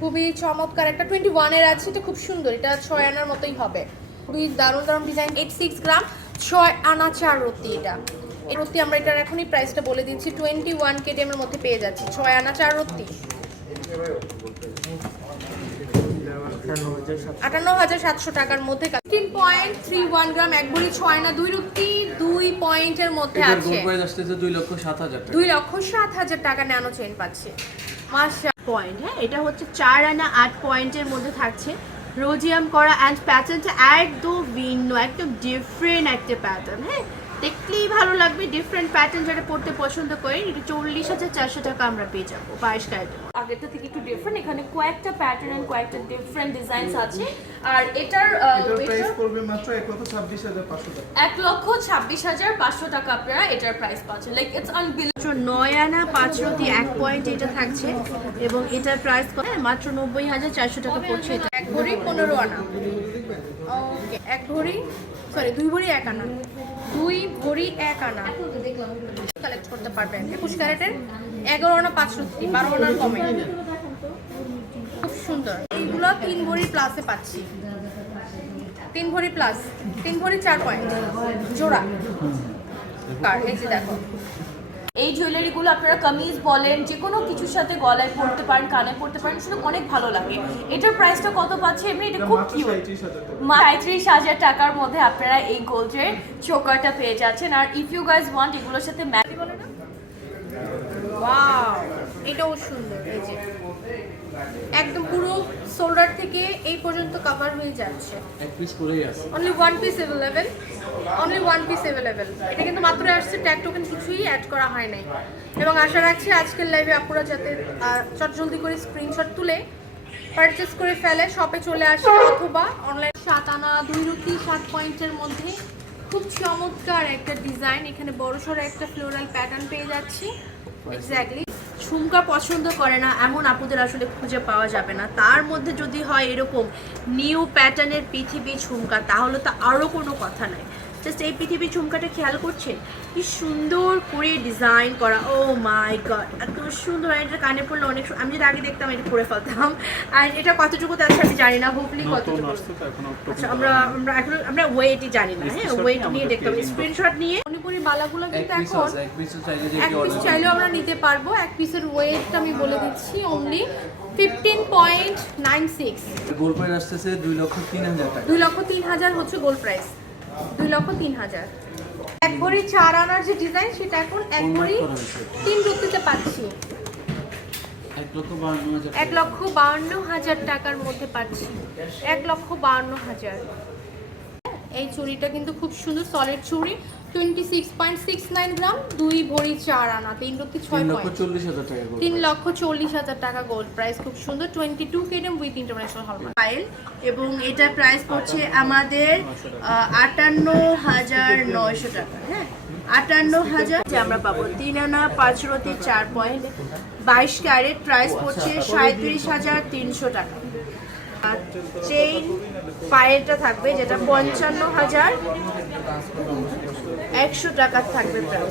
খুবই চমৎকার। একটা টোয়েন্টি ওয়ানের আছে এটা খুব সুন্দর। এটা ছয় আনার মতোই হবে। খুবই দারুণ দারুণ ডিজাইন এইট সিক্স গ্রাম ছয় আনা চার রত্তি এটা। এই রত্তি আমরা এটার এখনই প্রাইসটা বলে দিচ্ছি টোয়েন্টি ওয়ান কেডিএমের মধ্যে পেয়ে যাচ্ছি ছয় আনা চার রত্তি আটান্ন হাজার সাতশো টাকার মধ্যে fifteen point three one gram এক ভরি ছয় না দুই রুটি দুই পয়েন্টের মধ্যে আছে। দুই লক্ষ সাত হাজার টাকা। ন্যানো চেন পাচ্ছে। মাসা পয়েন্ট হ্যাঁ এটা হচ্ছে চার আনা আট পয়েন্টের মধ্যে থাকছে। রোজিয়াম করা অ্যান্ড প্যাটার্নটা একদম ভিন্ন, একদম ডিফারেন্ট একটা প্যাটার্ন হ্যাঁ। দেখলেই ভালো লাগবে ডিফারেন্ট প্যাটার্ন যেটা পড়তে পছন্দ করি এটা চল্লিশ হাজার চারশো টাকা আমরা পেয়ে যাব, বাইশ ক্যারেটের আগেরটা থেকে একটু ডিফারেন্ট এখানে কয়েকটা প্যাটার্ন কয়েকটা ডিফারেন্ট ডিজাইনস আছে। আর এটার প্রাইস পড়বে মাত্র এক লক্ষ ছাব্বিশ হাজার পাঁচশো টাকা। এক লক্ষ ছাব্বিশ হাজার পাঁচশো টাকা আপনারা এটার প্রাইস পাচ্ছেন। লাইক ইটস আনবিল মাত্র নয় আনা পাঁচ রতি এক পয়েন্ট এটা থাকছে এবং এটার প্রাইস কত? হ্যাঁ, মাত্র নব্বই হাজার চারশো টাকা পড়ছে এটা। এক ভরি পনেরো আনা। ওকে এক ভরি সরি দুই ভরি এক আনা। দুই ভরি এক আনা। কালেক্ট করতে পারবেন। একুশ ক্যারেটের এগারো আনা পাঁচ রুটি বারো আনার কমে। খুব সুন্দর। তিন ভরি প্লাসে পাচ্ছি। তিন ভরি প্লাস তিন ভরি চার পয়েন্ট জোড়া। কার এই যে দেখো। এই জুয়েলারিগুলো আপনারা কামিজ বলেন যে কোনো কিছুর সাথে গলায় পরতে পারেন কানে পরতে পারেন শুধু অনেক ভালো লাগে। এটার প্রাইসটা কত পাচ্ছে? এমনি এটা খুব কিউট সাঁত্রিশ হাজার টাকার মধ্যে আপনারা এই গোল্ডের চোকারটা পেয়ে যাচ্ছেন। আর ইফ ইউ গাইজ ওয়ান্ট এগুলোর সাথে ম্যাচ বলে না এটাও সুন্দর এই যে। একদম পুরো শোল্ডার থেকে এই পর্যন্ত কভার হয়ে যাচ্ছে। এক পিস করেই আছে। Only one piece available only one piece available এটা কিন্তু মাত্র আসছে ট্যাগ টোকেন কিছুই অ্যাড করা হয় নাই। এবং আশা রাখছি আজকের লাইভে আপুরা যাতে চট জলদি করে স্ক্রিনশট তুলে পারচেস করে ফেলে শপে চলে আসে অথবা অনলাইন সাত আনা দুই রুটি সাত পয়েন্টের মধ্যে। খুব চমৎকার একটা ডিজাইন এখানে বড় সড়ো একটা ফ্লোরাল প্যাটার্ন পেয়ে যাচ্ছি। এক্স্যাক্টলি ঝুমকা পছন্দ করে না, এমন আপুদের আসলে খুঁজে পাওয়া যাবে না। তার মধ্যে যদি হয় এরকম নিউ প্যাটার্নের পৃথিবী ঝুমকা, তাহলে তো আরও কোনো কথা নাই। জাস্ট এই পৃথিবীর ঝুমকাটা খেয়াল করছেন কি সুন্দর করে ডিজাইন করা। ও মাই গড এত সুন্দর। আর এটা কানে পড়লে অনেক আমি যদি আগে দেখতাম এটা পরে ফেলতাম। আর এটা কতটুকু তার সাথে জানি না হোপলি কতটুকু আচ্ছা আমরা আমরা এখন আমরা ওয়েটই জানি না হ্যাঁ? ওয়েট নিয়ে দেখতাম স্ক্রিনশট নিয়ে মণিপুরি বালাগুলো কিন্তু এখন এক পিস চাইলে যে এক পিস অর্ডার চাইলেও আমরা নিতে পারব। এক পিসের ওয়েটটা আমি বলে দিচ্ছি only fifteen point nine six gold price আসতেছে দুই লক্ষ তিন হাজার টাকা। দুই লক্ষ তিন হাজার হচ্ছে গোল্ড প্রাইস দুই লক্ষ তিন হাজার। এক ভরি চার আনার যে ডিজাইন সেটা এখন এক ভরি তিন রুপিতে পাচ্ছি। এক লক্ষ বাউন্ন হাজার টাকার মধ্যে পাচ্ছি। এক লক্ষ বাউন্ন হাজার। এই চুড়িটা কিন্তু খুব সুন্দর সলিড চুড়ি। Twenty six point six nine gram দুই ভরি চার আনা তিন রুপি ছয় লক্ষ চল্লিশ হাজার টাকা তিন লক্ষ চল্লিশ হাজার টাকা গোল্ড প্রাইস খুব সুন্দর twenty two KDM with international hallmark file এবং এটা প্রাইস পড়ছে আমাদের আটান্ন হাজার নয়শো টাকা হ্যাঁ? আটান্ন হাজার যে আমরা পাবো তিন আনা পাঁচ রতি চার পয়েন্ট বাইশ ক্যারেট প্রাইস পড়ছে সাঁত্রিশ হাজার তিনশো টাকা। চেইন পায়েলটা থাকবে যেটা পঞ্চান্ন হাজার একশো টাকার থাকবে প্রাইস